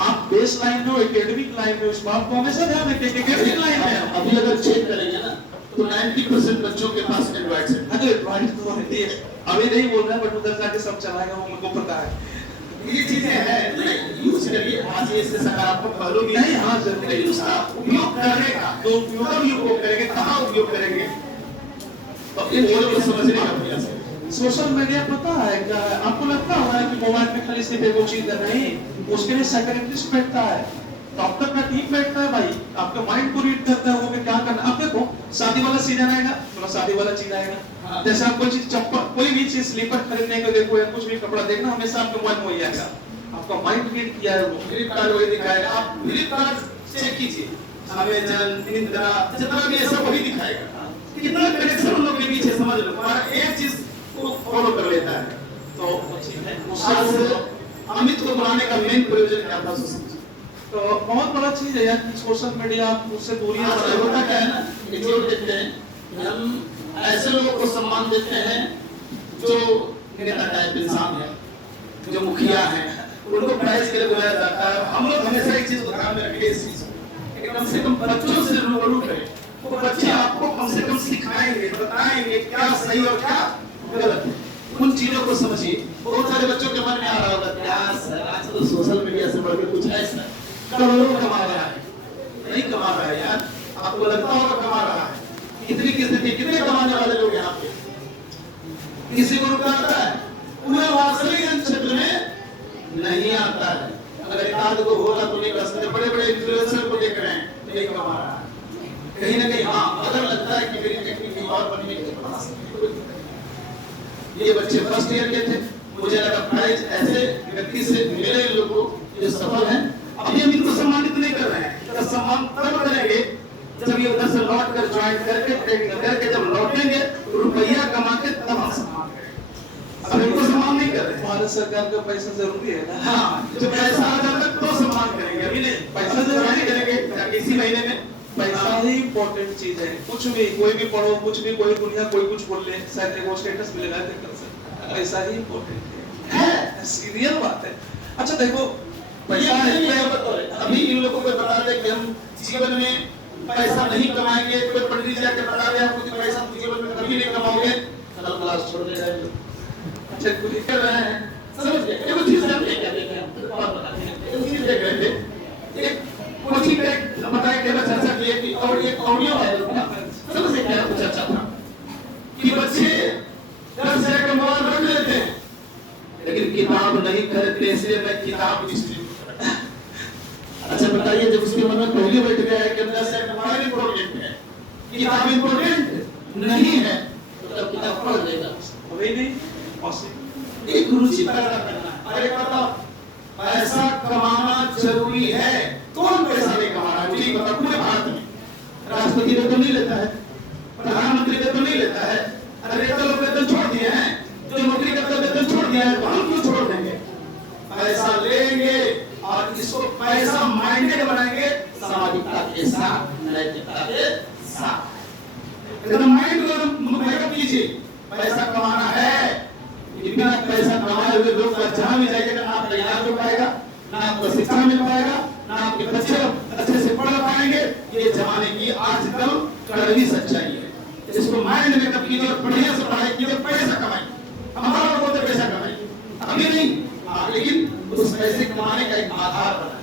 आप बेस लाइन में, एकेडमिक लाइन में, उस बात को हमेशा ध्यान रखें। एकेडमिक लाइन में अभी अगर चेक करेंगे ना तो 90% बच्चों के पास एंड्रॉइड सेट है। अरे एडवाइस तो है, अभी नहीं बोल रहा है, बट उधर जाके सब चलाएगा, वो मुझको पता है। ये चीजें हैं, यूज करिए, आज ये इससे सकारात्मक पहलू भी नहीं, हाँ जरूर। लेकिन उसका उपयोग करने का, तो उपयोग करेंगे, कहाँ उपयोग करेंगे, तो इन चीजों को समझने का प्रयास करें। सोशल मीडिया पता है क्या है? आपको लगता होगा कि मोबाइल में खाली सिर्फ एक चीज है, नहीं, उसके लिए साइकियाट्रिस्ट बैठता है, डॉक्टर का टीम बैठता है भाई, आपके माइंड को रीड करता है, वो में क्या करना। अब देखो शादी वाला सीजन आएगा, थोड़ा शादी वाला चीज आएगा। जैसे आप कोई चीज, चप्पल, कोई भी चीज, स्लीपर खरीदने को देखो या कुछ भी कपड़ा देखना, हमेशा आपके मन में वही आएगा। आपका माइंड रीड किया है, वो फ्लिपकार्ट वही दिखाएगा। आप फ्लिपकार्ट चेक कीजिए, अमेज़न, मिंत्रा, जितना भी ऐसा वही दिखाएगा। कितना कनेक्शन उन लोगों के बीच है, समझ लो। हमारा एक चीज को फॉलो कर लेता है। तो वो चीज है। आज अमित को बनाने का मेन प्रयोजन क्या था? तो बहुत बड़ा चीज है यार कि सोशल मीडिया, उससे दूरियां आज होता क्या है ना, कि जो देते हैं, हम ऐसे लोगों को सम्मान देते हैं जो नेता टाइप इंसान है, जो मुखिया है, उनको प्राइज के लिए बुलाया जाता है। हम लोग हमेशा एक चीज को ध्यान में रखें, इस चीज को कम से कम बच्चों से रूबरू करें। वो बच्चे आपको कम से कम सिखाएंगे, बताएंगे क्या सही और क्या गलत है। उन चीजों को समझिए। बहुत सारे बच्चों के मन में आ रहा होगा, क्या सर आज तो सोशल मीडिया से बढ़कर कुछ है सर, करोड़ों कमा रहा है। नहीं कमा रहा है यार, आपको लगता होगा कमा रहा है। इतनी की स्थिति, कितने कमाने वाले लोग यहाँ पे? किसी को रुपया आता है? पूरे वास्तविक क्षेत्र में नहीं आता है। अगर एक आध को होगा तो नहीं कर सकते। बड़े बड़े इन्फ्लुएंसर को देख रहे हैं, नहीं कमा रहा है। कहीं ना कहीं हाँ, अगर लगता है कि मेरी टेक्निक और बनने की बना सकते। ये बच्चे फर्स्ट ईयर के थे, मुझे लगा प्राइज ऐसे व्यक्ति से मिले लोगों जो सफल हैं। अभी हम इनको सम्मानित नहीं कर रहे हैं, तो सम्मान तब करेंगे जब ये उधर से लौट कर ज्वाइन करके ट्रेनिंग करके जब लौटेंगे रुपया कमा के तब हम सम्मान करेंगे। अब इनको सम्मान नहीं कर रहे। भारत सरकार का पैसा जरूरी है ना। हाँ, जो पैसा आ जाता है तो सम्मान करेंगे, अभी नहीं। पैसा जरूरी करेंगे इसी महीने में। पैसा ही इम्पोर्टेंट चीज है। कुछ भी, कोई भी पढ़ो, कुछ भी, कोई दुनिया कोई कुछ बोल ले, शायद वो स्टेटस मिलेगा, पैसा ही इम्पोर्टेंट है। सीरियल बात है। अच्छा देखो, पैसा अभी इन लोगों को बता दे कि हम जीवन में पैसा नहीं कमाएंगे। कोई पंडित जी आके बता दे आपको कि पैसा जीवन में कभी नहीं कमाओगे, कल क्लास छोड़ दे जाएंगे। अच्छा कुछ कर रहे हैं, समझ गए? एक चीज हम क्या देख रहे हैं, और बताते हैं। एक चीज देख रहे थे, एक कोचिंग का एक बताया कि चर्चा की है कि और एक ऑडियो है, सबसे क्या चर्चा था कि बच्चे 10 से का मोबाइल रख लेते हैं, लेकिन किताब नहीं खरीदते, इसलिए मैं किताब अच्छा बताइए, जब उसके मन में पहले बैठ गया है कि 10 से मोबाइल इंपॉर्टेंट है, किताब इंपॉर्टेंट नहीं है, तो तब किताब पढ़ लेगा। वही नहीं पॉसिबल। एक रुचि पैदा करना। अरे बताओ, पैसा कमाना जरूरी है। कौन पैसा नहीं कमा रहा है मुझे पता पूरे भारत में? राष्ट्रपति वेतन नहीं लेता है, प्रधानमंत्री वेतन नहीं लेता है। अरे तो लोग वेतन छोड़ दिए हैं, जो नौकरी करते वेतन छोड़ दिया है, हम क्यों छोड़ देंगे? पैसा लेंगे और इसको पैसा माइंडेड बनाएंगे, सामाजिकता के साथ, नैतिकता के साथ। एकदम माइंड को मेकअप कीजिए। पैसा कमाना है, बिना पैसा कमाए हुए लोग जहाँ भी जाएगा, ना आपका इलाज हो पाएगा, ना आपको शिक्षा मिल पाएगा, ना आपके बच्चे अच्छे से पढ़ पाएंगे। ये जमाने की आजकल कड़वी सच्चाई है। इसको माइंड मेकअप कीजिए और बढ़िया से पढ़ाई कीजिए, पैसा कमाएं। हमारा बोलते पैसा कमाएं, अभी नहीं, लेकिन उस पैसे कमाने का एक आधार बनाए।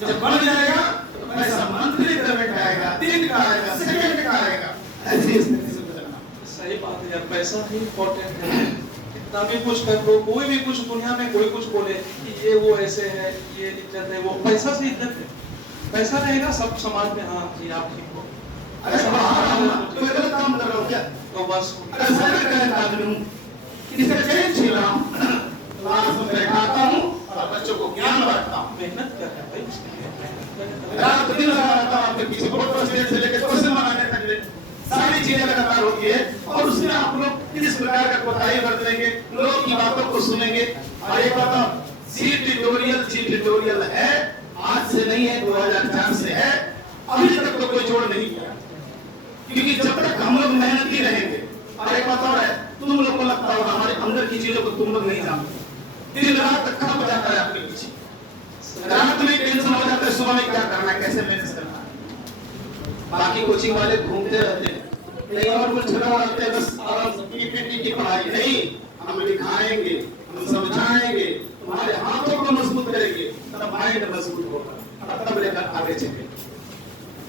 जब बढ़ जाएगा तो पैसा मंथली पेमेंट आएगा, दिन का आएगा, सेकंड का आएगा। ऐसी स्थिति से गुजरना सही बात है यार, पैसा ही इम्पोर्टेंट है। कितना भी कुछ कर लो, कोई भी कुछ दुनिया में कोई कुछ बोले कि ये वो ऐसे है, ये इज्जत है, वो पैसा से इज्जत है। पैसा रहेगा सब समाज में, हाँ जी आप ठीक हो, अरे बाहर आओ ना, कोई गलत काम कर रहा हो क्या? तो बस अरे सर कहता आदमी हूँ, इसका चैन छीन रहा हूँ, क्लास में बैठाता हूँ और बच्चों को ज्ञान बांटता हूँ। मेहनत कर रहे हैं भाई, उसके लिए रात दिन लगा रहता हूँ आपके पीछे, बोर्ड पर से लेकर क्वेश्चन बनाने तक सारी चीजें लगातार होती है, और उसमें आप लोग किस प्रकार का कोताही बरतेंगे, लोगों की बातों को सुनेंगे। और एक बात, जी ट्यूटोरियल है, आज से नहीं है, 2004 से है, अभी तक तो कोई जोड़ नहीं किया, क्योंकि जब तक हम लोग मेहनती रहेंगे। और एक बात और है, तुम लोग को लगता होगा हमारे अंदर की चीजों को तुम लोग नहीं जानते, दिन रात तक खप जाता है आपके पीछे, रात में टेंशन हो जाता है सुबह में क्या करना है, कैसे मैनेज करना है। बाकी कोचिंग वाले घूमते रहते हैं, नहीं और कुछ छुड़ा रहते हैं, बस और पीपीटी की पढ़ाई नहीं, हम दिखाएंगे, हम समझाएंगे, तुम्हारे हाथों को मजबूत करेंगे, तब माइंड मजबूत होगा, तब लेकर आगे चलेंगे।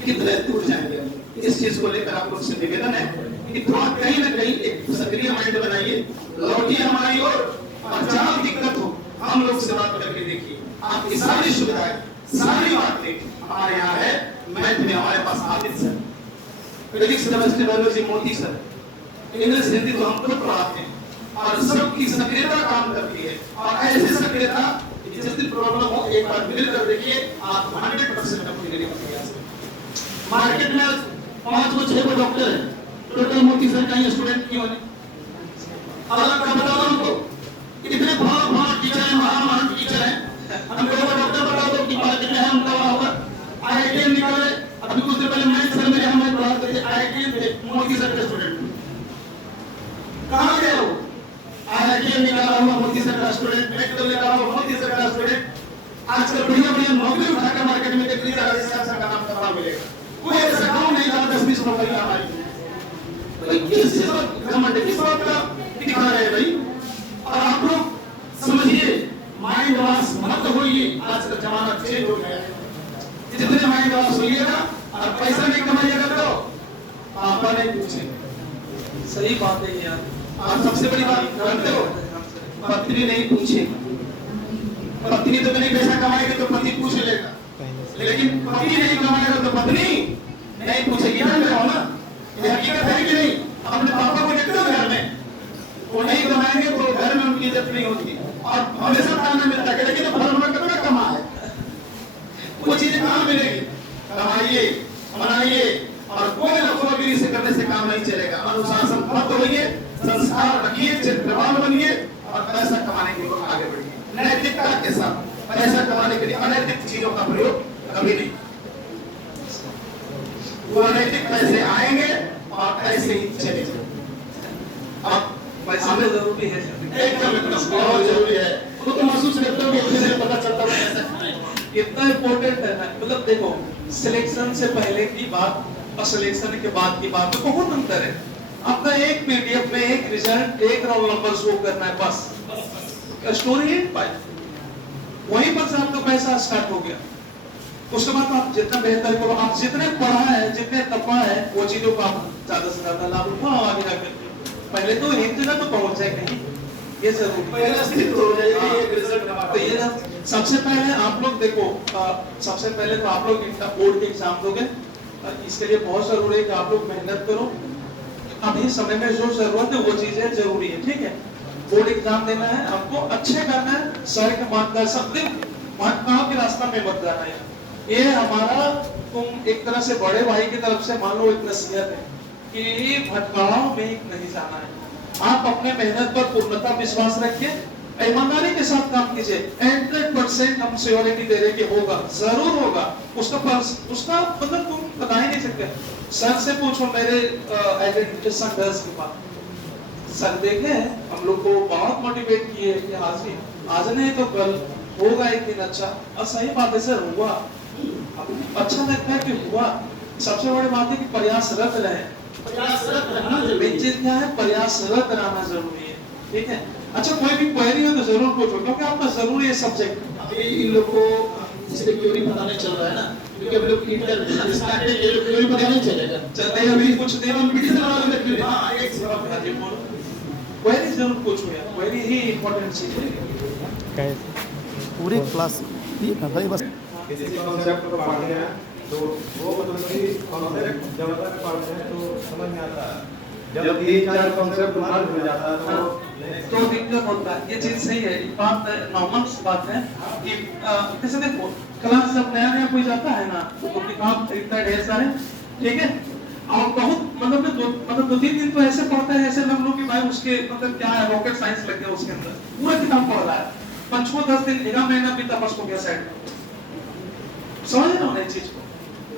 कितने टूट जाएंगे हम, इस चीज को लेकर आप लोग से निवेदन है कि थोड़ा कहीं ना कहीं एक सक्रिय माइंड बनाइए, लौटिए हमारी ओर, और जहां दिक्कत हो हम लोग से बात करके देखिए, आपकी सारी सुविधाएं, सारी बातें हमारे यहाँ है। मैथ में हमारे पास Aditya sir, physics chemistry biology Modi sir, English Hindi तो हम खुद पढ़ाते हैं, और सबकी सक्रियता काम करती है। और ऐसी सक्रियता जिस दिन प्रॉब्लम हो एक बार मिल कर देखिए, आप 100% अपनी डिग्री कर सकते। मार्केट में 5 को 6 को डॉक्टर है, टोटल मोदी सर का स्टूडेंट क्यों है? अलग का बताओ हमको, कितने महान टीचर हैं, महान टीचर हैं, हमको डॉक्टर बता दो कि मार्केट में हम दवा होगा। आईआईटी निकाले, अभी कुछ दिन पहले मैथ सर मेरे हमारे पढ़ा करते आईआईटी थे, मोदी सर के स्टूडेंट कहाँ गए हो? आईआईटी निकाला हुआ मोदी सर का स्टूडेंट, मेडिकल निकाला हुआ मोदी सर का स्टूडेंट। आजकल बढ़िया बढ़िया नौकरी उठाकर मार्केट में देखिए, राजस्थान सर का नाम कहाँ मिलेगा? कोई ऐसा काम नहीं जहाँ 10-20 नौकरी हमारी। किस चीज का घमंड है, किस बात का दिखा रहे हैं भाई? और आप लोग समझिए, माइंड वॉश मत होइए, आज का जमाना चेंज हो गया है। जितने माइंड वॉश होइएगा और पैसा नहीं कमाइएगा तो आप नहीं पूछेंगे। सही बात है यार। और सबसे बड़ी बात जानते हो, पत्नी नहीं पूछेगी, पत्नी तो नहीं पैसा कमाएगी तो पति पूछ लेगा, लेकिन पति नहीं कमाएगा तो पत्नी नहीं पूछेगी। ना ये हकीकत है कि नहीं? अपने पापा को देखते हो घर में, वो नहीं कमाएंगे तो घर में उनकी इज्जत नहीं होती, और हमेशा ताना मिलता है, लेकिन फलाना कितना कमा है, वो चीजें कहाँ मिलेगी? कमाइए, बनाइए, और कोई लफड़ागिरी से करने से काम नहीं चलेगा। अनुशासन बद्ध होइए, संस्कार रखिए, चरित्रवान बनिए, और पैसा कमाने के लिए आगे बढ़िए नैतिकता के साथ। पैसा कमाने के लिए अनैतिक चीजों का प्रयोग कभी नहीं। वो अनैतिक पैसे आएंगे और ऐसे ही चले जाएंगे। अब पैसा भी जरूरी है, एकदम बहुत जरूरी है। तो महसूस करते हो कि अपने से पता चलता है कैसे इतना इम्पोर्टेंट है ना। मतलब देखो, सिलेक्शन से पहले की बात और सिलेक्शन के बाद की बात में बहुत अंतर है। आपका एक पीडीएफ में एक रिजल्ट, एक रोल नंबर शो करना है, बस स्टोरी हिट पाई, वहीं पर से आपका पैसा स्टार्ट हो गया। उसके बाद आप जितना बेहतर करो, आप जितने पढ़ा है, जितने तपा है, वो चीजों का आप ज्यादा से ज्यादा लाभ उठाओ आगे जाकर। पहले तो एक जगह तो पहुंच जाए नहीं, ये जरूरी पहले स्थित हो जाएगा ये रिजल्ट हमारा। तो ये सबसे पहले आप लोग देखो, सबसे पहले तो आप लोग बोर्ड के एग्जाम दोगे, इसके लिए बहुत जरूरी है कि आप लोग मेहनत करो। अभी समय में जो जरूरत है वो चीजें जरूरी है, ठीक है? बोर्ड एग्जाम देना है, आपको अच्छे करना है, सर के मार्गदर्शन भटकाव के रास्ता में मत जाना है। ये हमारा, तुम एक तरह से बड़े भाई की तरफ से मान लो एक नसीहत है कि भटकाव में नहीं जाना है। आप अपने मेहनत पर पूर्णतः विश्वास रखिए, ईमानदारी के साथ काम कीजिए। 100% हम श्योरिटी दे रहे कि होगा, जरूर होगा। उसका मतलब तुम बता ही नहीं सकते। सर से पूछो मेरे आइडेंटिफिकेशन टेस्ट के बाद, सर देखे हम लोग को बहुत मोटिवेट किए कि आज नहीं तो कल होगा एक दिन अच्छा। और सही बात है सर, हुआ, अच्छा लगता है कि हुआ। सबसे बड़ी बात है कि प्रयासरत रहे। प्रयासरत रहना जरूरी है। चीज क्या है, प्रयासरत रहना जरूरी है, ठीक है? अच्छा, कोई भी क्वेरी हो तो जरूर पूछो, क्योंकि आपका जरूरी है सब्जेक्ट। अभी इन लोग को इसलिए क्यों नहीं पता नहीं चल रहा है ना, क्योंकि अब लोग इंटर स्टार्ट है, ये लोग क्यों पता नहीं चलेगा। चलते हैं अभी कुछ देर में कंपटीशन वाला भी हां एक सवाल था जी, बोलो। क्वेरी जरूर पूछो यार, क्वेरी ही इंपॉर्टेंट चीज है। पूरी क्लास ये था भाई बस किसी कॉन्सेप्ट को पढ़ने हैं तो वो मतलब कि कॉन्सेप्ट जब तक पढ़ते हैं तो समझ में आता है, जब 3-4 कॉन्सेप्ट मर्ज हो जाता है तो दिक्कत होता है। ये चीज सही है, बात नॉर्मल बात है कि जैसे देखो क्लास जब नया नया कोई जाता है ना तो किताब खरीदता है ढेर सारे, ठीक है, और बहुत मतलब 2-3 दिन तो ऐसे पढ़ता है ऐसे लग लो कि भाई उसके मतलब क्या है रॉकेट साइंस लग गया उसके अंदर, पूरा किताब पढ़ रहा है। 5-10 दिन 1 महीना बीता बस हो गया साइड में। समझ रहे हो ना चीज को?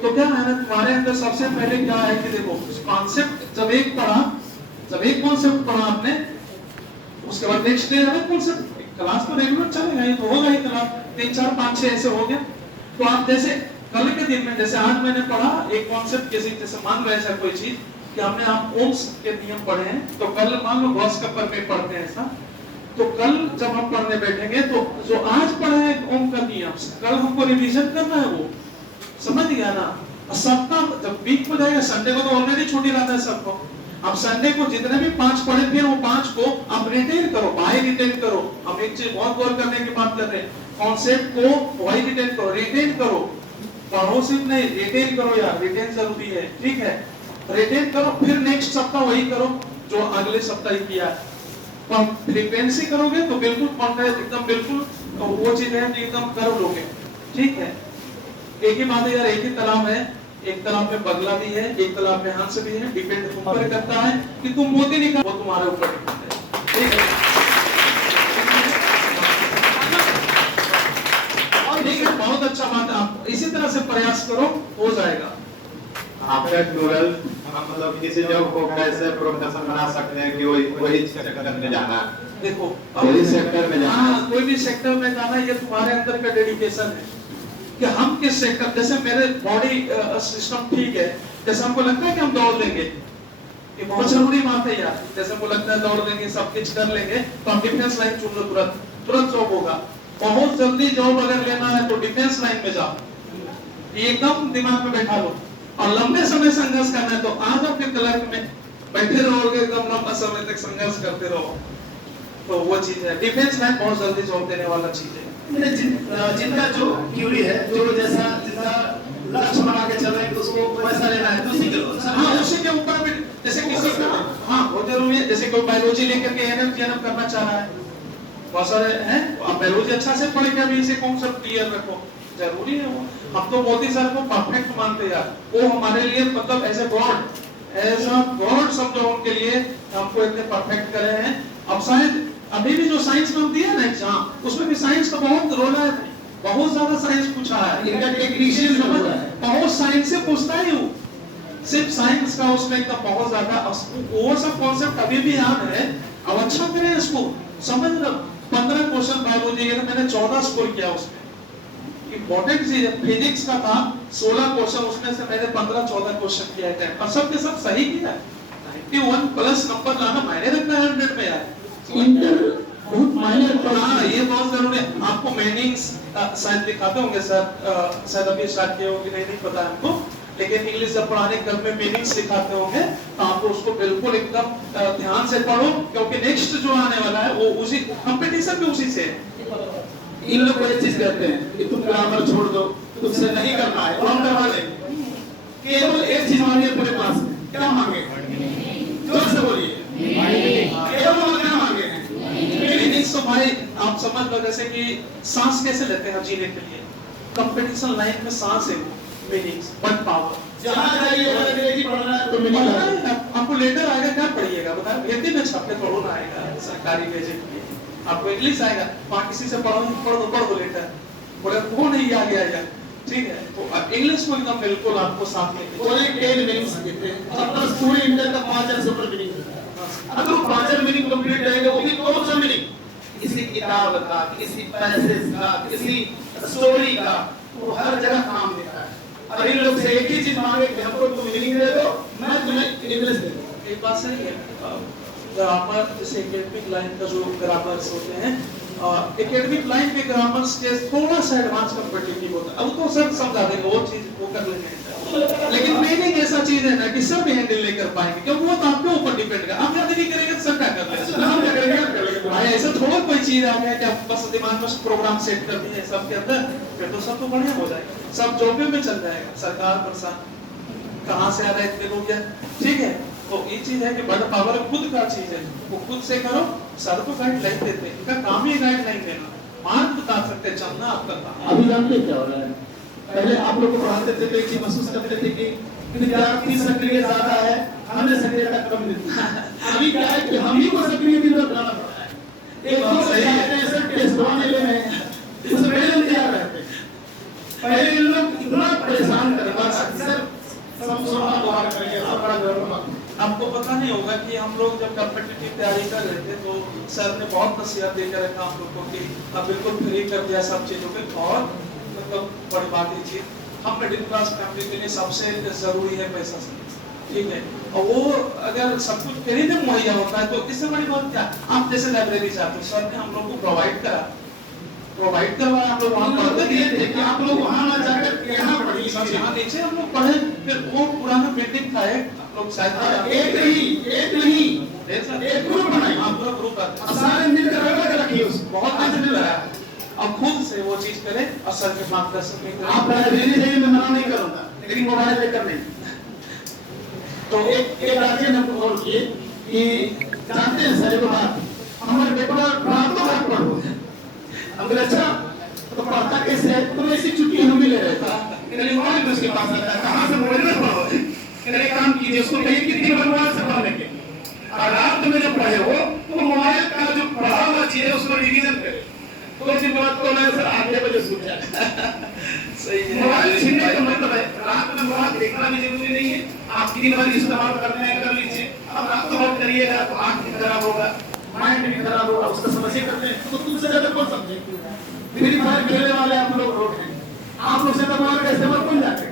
तो क्या है ना तुम्हारे अंदर सबसे पहले क्या है कि देखो कॉन्सेप्ट जब एक कॉन्सेप्ट पढ़ा आपने, उसके बाद नेक्स्ट डे हमें कॉन्सेप्ट, क्लास तो रेगुलर चलेगा, ये तो होगा ही क्लास 3-4-5-6 ऐसे हो गया। तो आप जैसे कल के दिन में जैसे आज मैंने पढ़ा एक कॉन्सेप्ट जैसे मान रहे हैं कोई चीज कि हमने आप ओम्स के नियम पढ़े हैं, तो कल मान लो गॉस का प्रमेय पढ़ते हैं ऐसा, तो कल जब हम पढ़ने बैठेंगे तो जो आज पढ़े हैं ओम का नियम कल हमको रिवीजन करना है, वो समझ गया ना। सबका जब वीक हो जाएगा, संडे को तो ऑलरेडी छुट्टी रहता है सबको, अब संडे को जितने भी 5 पढ़े थे वो 5 को आप रिटेन करो, बाय रिटेन करो। हम एक चीज बहुत गौर करने की बात कर रहे हैं, कॉन्सेप्ट को बाय रिटेन करो, रिटेन करो, पढ़ो सिर्फ नहीं, रिटेन करो यार, रिटेन जरूरी है, ठीक है, रिटेन करो। फिर नेक्स्ट सप्ताह वही करो जो अगले सप्ताह ही किया। फ्रीक्वेंसी करोगे तो बिल्कुल कॉन्ट्रैक्ट एकदम बिल्कुल तो वो चीज है कि एकदम कर लोगे, ठीक है। एक ही बात है यार, एक ही तालाब है, एक तालाब में बगला भी है, एक तालाब में हंस भी है, डिपेंड तुम पर करता है कि तुम मोती निकाल, वो तुम्हारे ऊपर डिपेंड है, ठीक है। और ठीक है, बहुत अच्छा बात है, आप इसी तरह से प्रयास करो, हो जाएगा। आपका ट्यूटोरियल हम मतलब किसी जॉब को कैसे प्रोफेशन बना सकते हैं कि वही सेक्टर में जाना है, देखो कोई सेक्टर में जाना, कोई भी सेक्टर में जाना, ये तुम्हारे अंदर का डेडिकेशन है कि हम किस सेक्टर, जैसे मेरे बॉडी सिस्टम ठीक है, जैसे हमको लगता है कि हम दौड़ लेंगे, ये बहुत जरूरी बात है यार, जैसे हमको लगता है दौड़ लेंगे सब कुछ कर लेंगे तो हम डिफेंस लाइन चुन लो, तुरंत जॉब होगा। बहुत जल्दी जॉब अगर लेना है तो डिफेंस लाइन में जाओ, ये एकदम दिमाग में बैठा लो। और लंबे समय संघर्ष करना है तो आज आपके क्लर्क में बैठे रहोगे, एकदम लंबा समय तक संघर्ष करते रहो, तो वो चीज है। डिफेंस लाइन बहुत जल्दी जॉब देने वाला चीज है। जिनका जो क्यूरी है, जो जैसा जिनका लक्ष्य बना के चल रहे हैं उसको वैसा लेना है, उसी के उसी के ऊपर भी जैसे किसी का वो जरूरी है, जैसे कोई बायोलॉजी लेकर के एनएम करना चाह रहा है, बहुत सारे हैं, आप बायोलॉजी अच्छा से पढ़ के अभी इसे कॉन्सेप्ट क्लियर रखो, जरूरी है वो। हम तो मोदी सर को परफेक्ट मानते यार, वो हमारे लिए मतलब ऐसा गॉड समझो उनके लिए, हमको इतने परफेक्ट करे हैं। अब शायद अभी भी जो साइंस में हम दिया ना एग्जाम, उसमें भी साइंस का बहुत रोल है, बहुत ज्यादा साइंस पूछा है, इनका टेक्नीशियन बहुत साइंस से पूछता है, सिर्फ साइंस का उसमें एकदम बहुत ज्यादा वो सब कॉन्सेप्ट अभी भी याद है। अब अच्छा करें इसको समझ लो, 15 क्वेश्चन बायोलॉजी के मैंने 14 स्कोर किया उसमें, इंपॉर्टेंट चीज है। फिजिक्स का था 16 क्वेश्चन, उसमें से मैंने 15-14 क्वेश्चन किया है और सब के सब सही किया। 91 प्लस नंबर लाना मायने रखना है 100 में यार, बहुत मायने रखता है। हाँ ये बहुत जरूरी है। आपको मीनिंग्स शायद दिखाते होंगे सर, शायद अभी स्टार्ट किए होंगे, नहीं पता है हमको, लेकिन इंग्लिश जब पढ़ाने कल में मीनिंग्स दिखाते होंगे तो आपको उसको बिल्कुल एकदम ध्यान से पढ़ो, क्योंकि नेक्स्ट जो आने वाला है वो उसी कंपटीशन भी उसी से है। इन लोग को एक चीज कहते हैं कि तुम ग्रामर छोड़ दो, तुमसे नहीं करना है, हम करवा देंगे। केवल एक चीज मांगिए पूरे क्लास में, क्या मांगे? जोर से बोलिए, केवल क्या मांगे हैं? मीनिंग्स तो भाई आप समझ लो, जैसे कि सांस कैसे लेते हैं जीने के लिए, कंपटीशन लाइन में सांस है मीनिंग्स, बट पावर जहां जाइए अगर अंग्रेजी पढ़ना है तो मीनिंग आपको लेटर आएगा, क्या पढ़िएगा बताओ, हिंदी में छपने पढ़ो ना आएगा सरकारी गजट में, आपको इंग्लिश आएगा, वहां किसी से पढ़ दो लेटर, बोले वो नहीं आगे आएगा, ठीक है। तो इंग्लिश को एकदम बिल्कुल आपको साथ लेके पूरे 10 मीनिंग्स देते हैं, तब तक पूरे इंटर का 5000 से ऊपर मीनिंग है। अगर वो 5000 मीनिंग कंप्लीट रहेगा, वो भी कौन सा मीनिंग, किसी किताब का, किसी पैसेज का, किसी स्टोरी का, वो हर जगह काम देता है। और इन लोग से एक ही चीज मांगे कि हमको तुम मीनिंग दे दो, मैं तुम्हें इंग्लिश दे दूं। एक बात सही है, ग्रामर जैसे एकेडमिक लाइन का जो ग्रामर्स होते हैं, एकेडमिक लाइन के ग्रामर्स के थोड़ा सा एडवांस कॉम्पिटिटिव होता है, अब तो सर समझा देंगे वो चीज वो कर लेंगे, लेकिन मीनिंग ऐसा चीज है ना कि सब हैंडल नहीं कर पाएंगे, क्योंकि वो तो आपके ऊपर डिपेंड है, आप जल्दी नहीं करेंगे तो सब क्या कर लेंगे, भाई ऐसा थोड़ा कोई चीज आ गया कि आप बस दिमाग में प्रोग्राम सेट कर दिए सबके अंदर, फिर तो सब तो बढ़िया हो जाएगा, सब जोबे में चल जाएगा, सरकार परेशान कहाँ से आ रहा है इतने लोग यार, ठीक है। तो ये चीज है कि बड़ा पावर खुद का चीज है, वो खुद से करो, सर को गाइडलाइन देते हैं, इनका काम ही गाइडलाइन देना, मार्ग बता सकते हैं, चलना आपका काम। अभी जानते क्या हो रहा है, पहले आप लोग को पढ़ाते थे तो एक चीज महसूस करते थे कि विद्यार्थी सक्रिय ज्यादा है, हमें सक्रियता कम मिलती है। अभी क्या है कि हम ही को सक्रिय दिन रात बनाना पड़ रहा है। एक बात सही है, सर टेस्ट बनाने ले रहे हैं, इससे पहले हम तैयार रहते हैं, पहले इन लोग इतना परेशान कर रहा है सर, सब सुना बाहर करके सब बड़ा गौरव। आपको पता नहीं होगा कि हम लोग जब कॉम्पिटिटिव तैयारी कर रहे थे तो सर ने बहुत नसीहत देकर रखा हम लोग को कि अब बिल्कुल फ्री कर दिया सब चीजों पे, और मतलब बड़ी बात ये चीज, हम मिडिल क्लास फैमिली के लिए सबसे जरूरी है पैसा से, ठीक है। और वो अगर सब कुछ फ्री में मुहैया होता है तो इससे बड़ी बात क्या, आप जैसे लाइब्रेरी जाते हो, सर ने हम लोग को प्रोवाइड करवाया, हम लोग वहाँ पढ़ते थे कि आप लोग वहाँ ना जाकर यहाँ पढ़िए, सब यहाँ नीचे हम लोग पढ़े, फिर वो पुराना बिल्डिंग था आप लोग शायद एक ग्रुप बनाई, आप लोग ग्रुप सारे मिलकर अलग रखिए उसको, बहुत अच्छा मिल रहा है। अब खुद से वो चीज करें और सर के मार्गदर्शन में करें। आप लाइब्रेरी जाइए, मैं मना नहीं करूंगा, लेकिन मोबाइल लेकर नहीं। तो एक गार्जियन हमको कॉल किए कि जानते हैं सर को बात, हमारे बेटा रात को रात पढ़ो, हम बोले अच्छा तो पढ़ता कैसे है, तो ऐसी छुट्टी हम भी ले रहे थे, मेरे मोबाइल में उसके पास आता है, कहाँ से मोबाइल में पढ़ो, मेरे काम कीजिए, उसको कहिए कि दिन भर मोबाइल से पढ़ लेंगे, और रात में जब पढ़े हो तो मोबाइल का जो पढ़ा हुआ चीज है उसको रिवीजन करें, तो इसी बात को मैं सर 8 बजे सूझ जाए। सही है, मोबाइल छीनने का मतलब है रात में मोबाइल देखना भी जरूरी नहीं है, आप दिन भर इस्तेमाल करना है कर लीजिए, अब रात को बहुत करिएगा तो आंख भी खराब होगा, माइंड भी खराब होगा, उसका समस्या करते हैं तो तुमसे ज्यादा कौन समझे, फ्री फायर खेलने वाले आप लोग रोड हैं, आप लोग से तो मोबाइल का इस्तेमाल कौन जाएगा,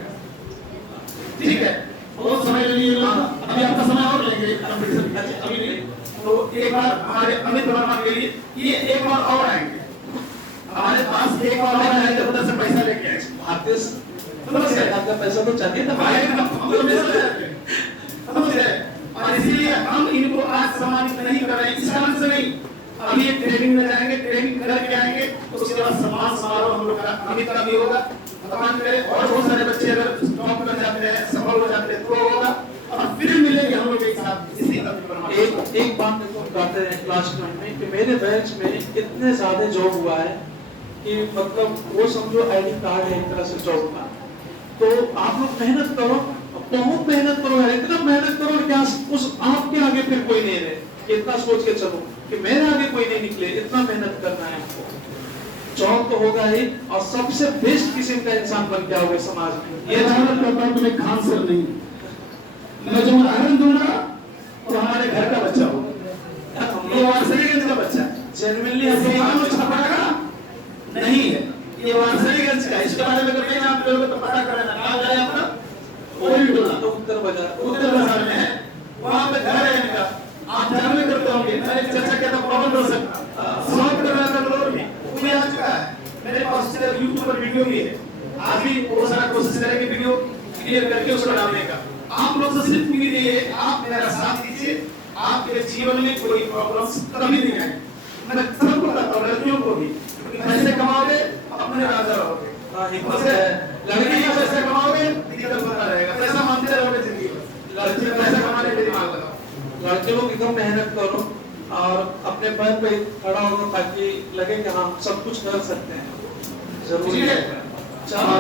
ठीक है। बहुत समय ले लिए, अभी आपका समय और लेंगे अभी नहीं, तो एक बार हमारे अमित वर्मा के लिए ये एक बार और आएंगे हमारे पास, एक बार और आएंगे, उधर से पैसा लेके आए, भारतीय सरकार का पैसा तो चाहिए था, समझ गए, और इसीलिए हम इनको आज सम्मानित नहीं कर रहे हैं, इस कारण से नहीं, अभी एक ट्रेनिंग में जाएंगे, ट्रेनिंग करके आएंगे, तो उसके बाद सम्मान समारोह हम लोग का अमित का भी होगा, भगवान करे और बहुत सारे बच्चे अगर टॉप कर जाते हैं, सफल हो जाते हैं तो होगा, और फिर मिलेंगे हम लोग एक साथ इसी एक बात देखो बताते हैं क्लास में कि मेरे बैच में इतने ज्यादा जॉब हुआ है कि मतलब वो समझो आईडी कार्ड है एक तरह से जॉब का, तो आप लोग मेहनत करो, बहुत मेहनत करो यार, इतना मेहनत करो क्या उस आपके आगे फिर कोई नहीं रहे, इतना सोच के चलो कि मेरे आगे कोई नहीं निकले, इतना मेहनत करना है आपको, जॉब तो होगा ही, और सबसे बेस्ट किस्म का इंसान बन के आओगे समाज में। ये जानना चाहता हूँ तुम्हें खान सर नहीं, मैं जो उदाहरण दूंगा तो हमारे घर का बच्चा होगा, ये वारसलीगंज का बच्चा जेन्युइनली हम छपा का नहीं है, ये वारसलीगंज का, इसके बारे में अगर नहीं जानते हो तो पता करें, नाम जाने अपना कोई टोला तो उत्तर बाजार में है, वहाँ पे घर है इनका, आप जानते करते होंगे, मैं एक चर्चा किया था प्रॉब्लम हो सकता, सॉल्व करना था लोग भी, वो भी आ चुका है, मेरे पास यूट्यूब पर वीडियो भी है, आज भी बहुत सारा कोशिश करेंगे वीडियो क्लियर करके उसको डालने का, आप लोग से सिर्फ उम्मीद है आप मेरा साथ दीजिए, आपके जीवन में कोई प्रॉब्लम्स कभी नहीं आए, मैं सबको बताता हूँ, लड़कियों को भी, पैसे कमाओगे अपने राजा रहोगे, लड़की का पैसा कमाओगे दिक्कत होता रहेगा, पैसा मानते रहोगे जिंदगी में, लड़की का पैसा कमाने के दिमाग लगाओ, लड़के लोग एकदम मेहनत करो और अपने पैर पे खड़ा होगा ताकि लगे कि हाँ सब कुछ कर सकते हैं, जरूरी है। चलो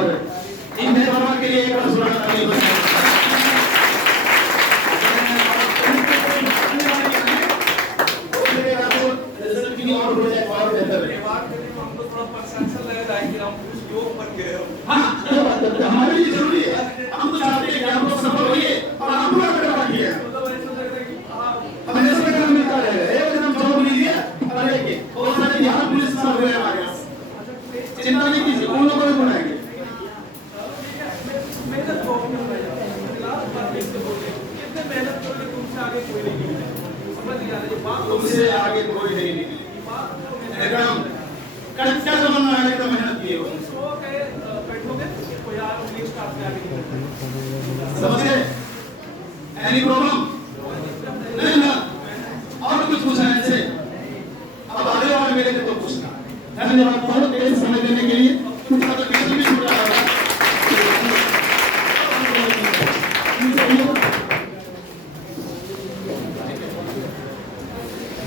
इन मेहमानों के लिए एक बार सुना और हो जाए और बेहतर है, हम लोग थोड़ा प्रशंसा लग रहा है कि हम योग बन गए हो। हाँ ये बात है, हमारे लिए जरूरी है, हम तो चाहते हैं कि हम लोग सफल होइए और आप लोग अगर बाकी है हमें ऐसा करना मिलता रहेगा, एक दिन हम जॉब लीजिए और देखिए बहुत सारे बिहार पुलिस में हो गए हमारे यहाँ, चिंता नहीं कीजिए, उन लोगों को बनाएंगे, मेहनत बहुत इतने मेहनत करोगे तुमसे आगे कोई नहीं है, समझ नहीं आ रही बात, तुमसे आगे कोई नहीं निकले, एकदम कच्चा जमाना है, एकदम मेहनत किए हो, बैठोगे कोई यार इंग्लिश का आगे समझे, एनी प्रॉब्लम